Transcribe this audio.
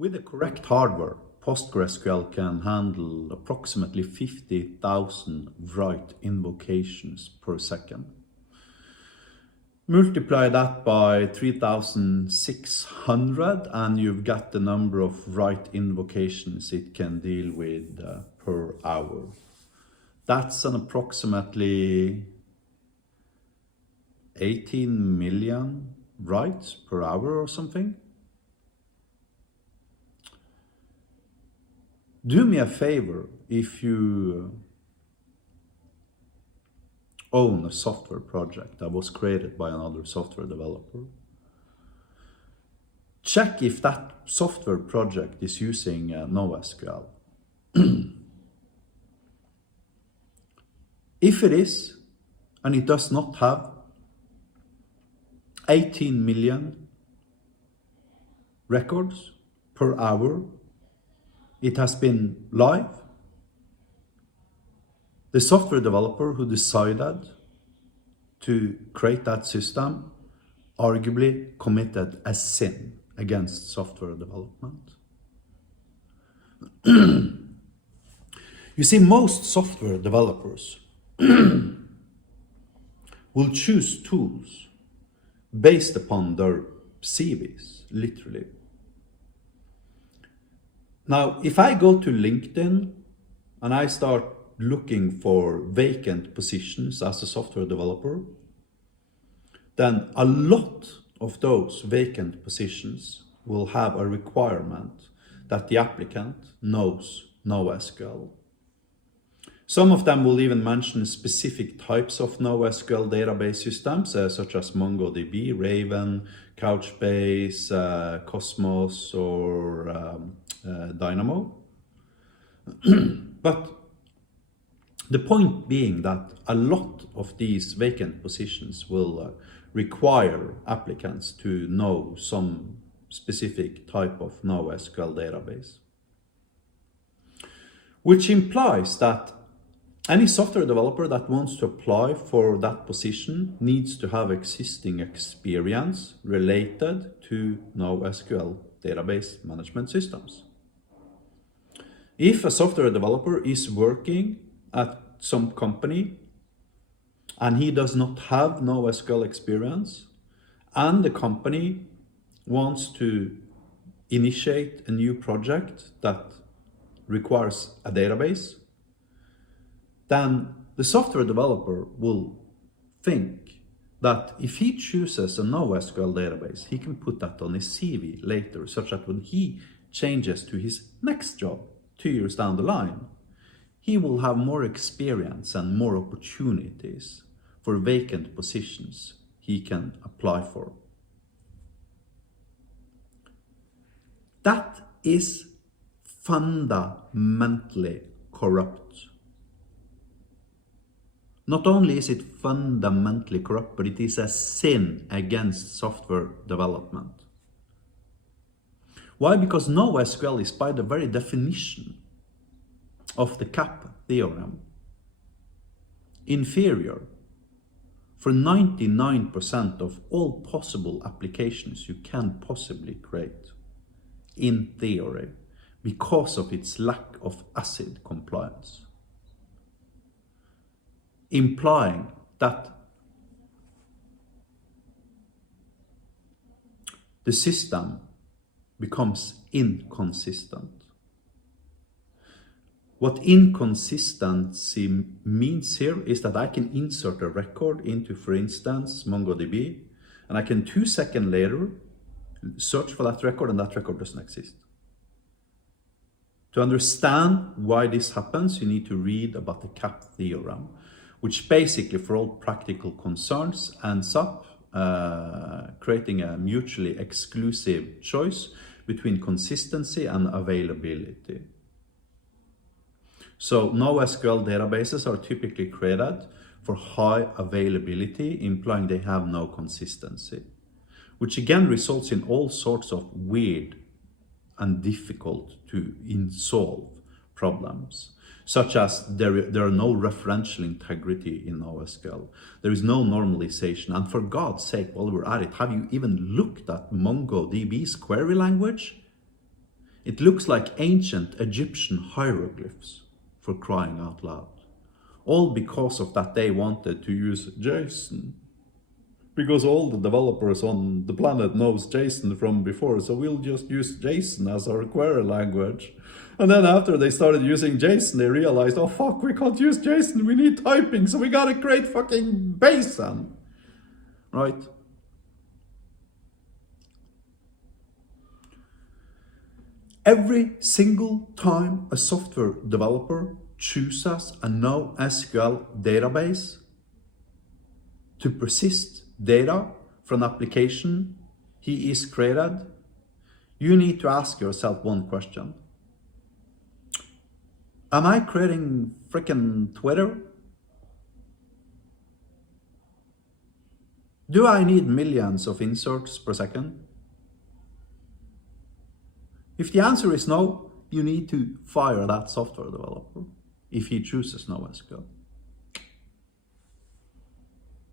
With the correct hardware, PostgreSQL can handle approximately 50,000 write invocations per second. Multiply that by 3,600 and you've got the number of write invocations it can deal with per hour. That's an approximately 18 million writes per hour or something. Do me a favor, if you own a software project that was created by another software developer, check if that software project is using NoSQL. If it is, and it does not have 18 million records per hour, it has been live. The software developer who decided to create that system arguably committed a sin against software development. You see, most software developers will choose tools based upon their CVs, literally. Now, if I go to LinkedIn and I start looking for vacant positions as a software developer, then a lot of those vacant positions will have a requirement that the applicant knows NoSQL. Some of them will even mention specific types of NoSQL database systems, such as MongoDB, Raven, Couchbase, Cosmos, or Dynamo. But the point being that a lot of these vacant positions will require applicants to know some specific type of NoSQL database, which implies that any software developer that wants to apply for that position needs to have existing experience related to NoSQL database management systems. If a software developer is working at some company and he does not have NoSQL experience, and the company wants to initiate a new project that requires a database, then the software developer will think that if he chooses a NoSQL database, he can put that on his CV later, such that when he changes to his next job 2 years down the line, he will have more experience and more opportunities for vacant positions he can apply for. That is fundamentally corrupt. Not only is it fundamentally corrupt, but it is a sin against software development. Why? Because NoSQL is, by the very definition of the CAP theorem, inferior for 99% of all possible applications you can possibly create, in theory, because of its lack of ACID compliance. Implying that the system becomes inconsistent. What inconsistency means here is that I can insert a record into, for instance, MongoDB, and I can 2 seconds later search for that record and that record doesn't exist. To understand why this happens, you need to read about the CAP theorem, which basically, for all practical concerns, ends up creating a mutually exclusive choice between consistency and availability. So NoSQL databases are typically created for high availability, implying they have no consistency, which again results in all sorts of weird and difficult to solve problems, such as there are no referential integrity in NoSQL. There is no normalization. And for God's sake, while we're at it, have you even looked at MongoDB's query language? It looks like ancient Egyptian hieroglyphs, for crying out loud. All because of that they wanted to use JSON. Because all the developers on the planet knows JSON from before, so we'll just use JSON as our query language. And then after they started using JSON, they realized, oh fuck, we can't use JSON, we need typing, so we gotta create fucking BASIN. Right? Every single time a software developer chooses a NoSQL database to persist data from an application he is created, you need to ask yourself one question. Am I creating freaking Twitter? Do I need millions of inserts per second? If the answer is no, you need to fire that software developer if he chooses NoSQL.